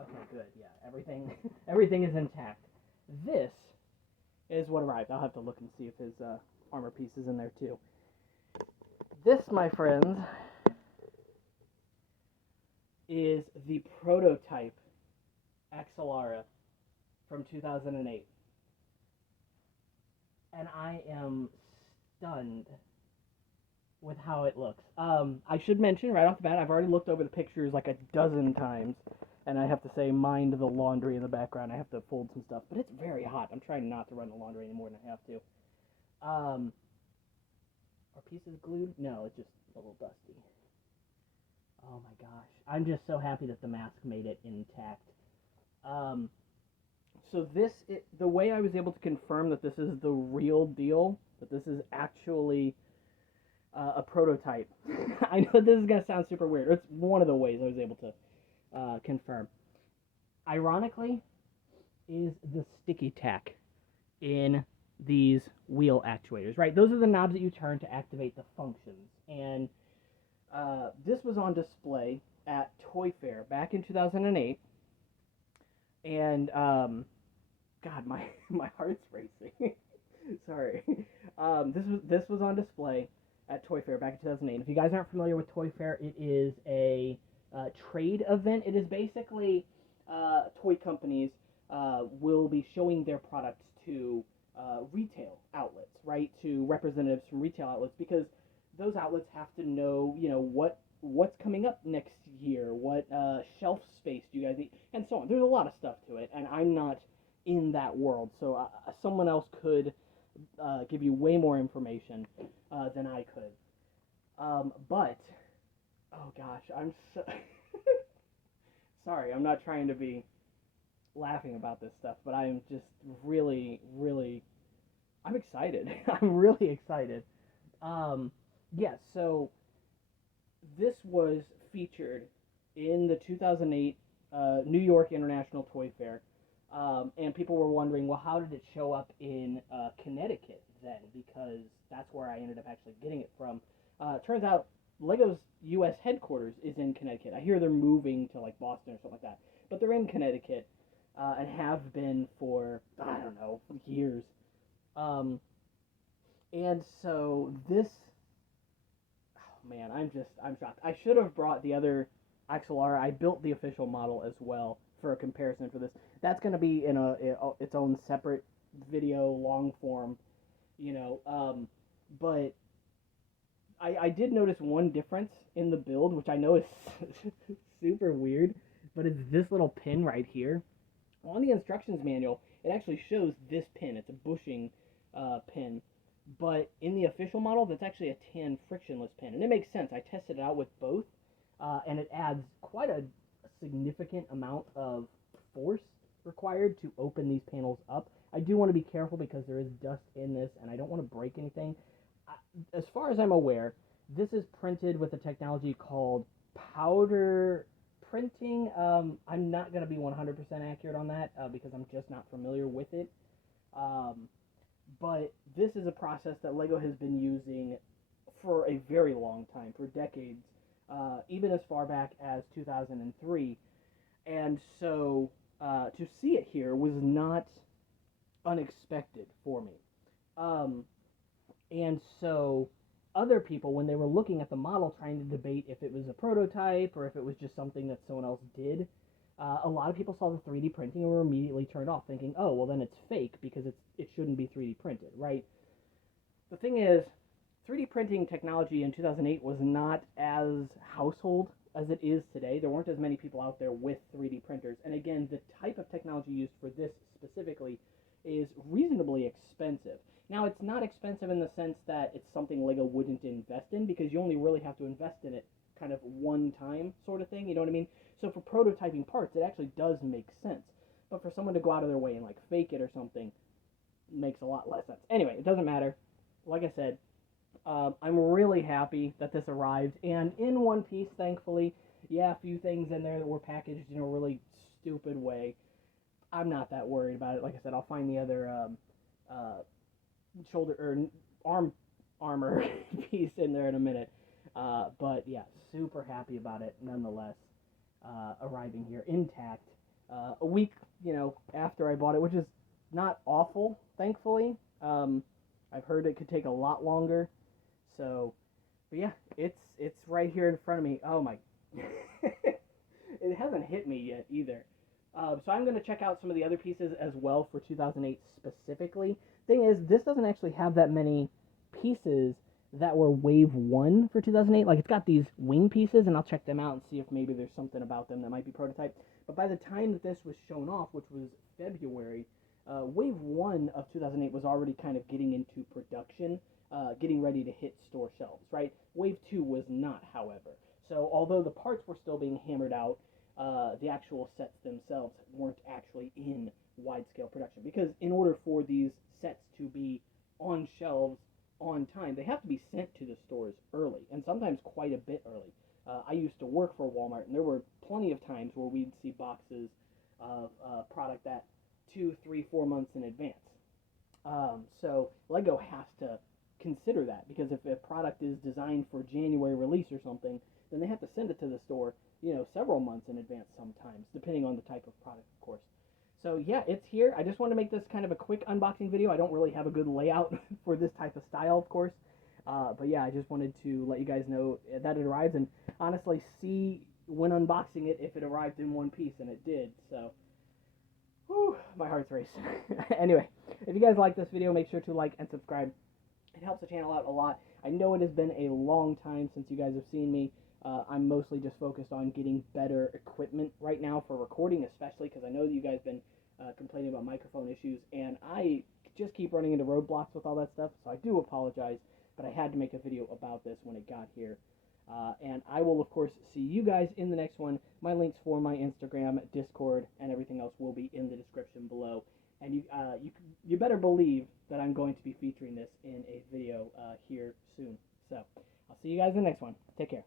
Okay, good. Yeah, everything everything is intact. This is what arrived. I'll have to look and see if his armor piece is in there too. This, my friends, is the Prototype Axalara from 2008. And I am stunned with how it looks. I should mention right off the bat, I've already looked over the pictures like a dozen times, and I have to say, mind the laundry in the background. I have to fold some stuff, but it's very hot. I'm trying not to run the laundry any more than I have to. Are pieces glued? No, it's just a little dusty. Oh my gosh, I'm just so happy that the mask made it intact. Um, so the way I was able to confirm that this is the real deal, that this is actually a prototype. I know this is gonna sound super weird. It's one of the ways I was able to confirm. Ironically, is the sticky tack in these wheel actuators, right? Those are the knobs that you turn to activate the functions. And this was on display at Toy Fair back in 2008. And, God, my heart's racing. Sorry. This was on display at Toy Fair back in 2008. If you guys aren't familiar with Toy Fair, it is a trade event. It is basically toy companies will be showing their products to retail outlets, right? To representatives from retail outlets, because those outlets have to know, what's coming up next year, what shelf space do you guys need, and so on. There's a lot of stuff to it, and I'm not in that world, so someone else could give you way more information than I could. But oh gosh, I'm so sorry. I'm not trying to be laughing about this stuff, but I'm just really, really, I'm excited. I'm really excited. Um, yeah, so this was featured in the 2008 New York International Toy Fair. And people were wondering, well, how did it show up in Connecticut then? Because that's where I ended up actually getting it from. It turns out Lego's U.S. headquarters is in Connecticut. I hear they're moving to like Boston or something like that, but they're in Connecticut and have been for I don't know years. Um, and so this, oh man, I'm shocked. I should have brought the other Axalara. I built the official model as well for a comparison for this. That's going to be in its own separate video, long form, you know. But I did notice one difference in the build, which I know is super weird, but it's this little pin right here. On the instructions manual, it actually shows this pin. It's a bushing pin. But in the official model, that's actually a tan frictionless pin. And it makes sense. I tested it out with both, and it adds quite a significant amount of force required to open these panels up. I do want to be careful because there is dust in this, and I don't want to break anything. As far as I'm aware, this is printed with a technology called powder printing. I'm not going to be 100% accurate on that because I'm just not familiar with it. But this is a process that LEGO has been using for a very long time, for decades, even as far back as 2003. And so to see it here was not unexpected for me. And so other people, when they were looking at the model, trying to debate if it was a prototype or if it was just something that someone else did, a lot of people saw the 3D printing and were immediately turned off, thinking, oh, well, then it's fake because it shouldn't be 3D printed, right? The thing is, 3D printing technology in 2008 was not as household as it is today. There weren't as many people out there with 3D printers. And again, the type of technology used for this specifically is reasonably expensive. Now, it's not expensive in the sense that it's something LEGO wouldn't invest in, because you only really have to invest in it kind of one time sort of thing, you know what I mean? So for prototyping parts, it actually does make sense. But for someone to go out of their way and like fake it or something makes a lot less sense. Anyway, it doesn't matter. Like I said, I'm really happy that this arrived, and in one piece, thankfully. Yeah, a few things in there that were packaged in a really stupid way. I'm not that worried about it. Like I said, I'll find the other shoulder or arm armor piece in there in a minute. But yeah, super happy about it nonetheless, arriving here intact. a week, after I bought it, which is not awful, thankfully. I've heard it could take a lot longer. So, but yeah, it's right here in front of me. Oh my, it hasn't hit me yet either. So I'm going to check out some of the other pieces as well for 2008 specifically. Thing is, this doesn't actually have that many pieces that were Wave 1 for 2008. Like, it's got these wing pieces, and I'll check them out and see if maybe there's something about them that might be Prototype. But by the time that this was shown off, which was February, Wave 1 of 2008 was already kind of getting into production, getting ready to hit store shelves, right? Wave 2 was not, however. So although the parts were still being hammered out, the actual sets themselves weren't actually in wide-scale production. Because in order for these sets to be on shelves on time, they have to be sent to the stores early, and sometimes quite a bit early. I used to work for Walmart, and there were plenty of times where we'd see boxes of product that 2, 3, 4 months in advance. So Lego has to consider that, because if a product is designed for January release or something, then they have to send it to the store, several months in advance sometimes, depending on the type of product, of course. So yeah, it's here. I just want to make this kind of a quick unboxing video. I don't really have a good layout for this type of style, of course. But yeah, I just wanted to let you guys know that it arrives, and honestly see when unboxing it if it arrived in one piece, and it did. So, whew, my heart's racing. Anyway, if you guys like this video, make sure to like and subscribe. It helps the channel out a lot. I know it has been a long time since you guys have seen me. I'm mostly just focused on getting better equipment right now for recording, especially because I know that you guys have been complaining about microphone issues, and I just keep running into roadblocks with all that stuff, so I do apologize, but I had to make a video about this when it got here. And I will, of course, see you guys in the next one. My links for my Instagram, Discord, and everything else will be in the description below. And you better believe that I'm going to be featuring this in a video here soon. So I'll see you guys in the next one. Take care.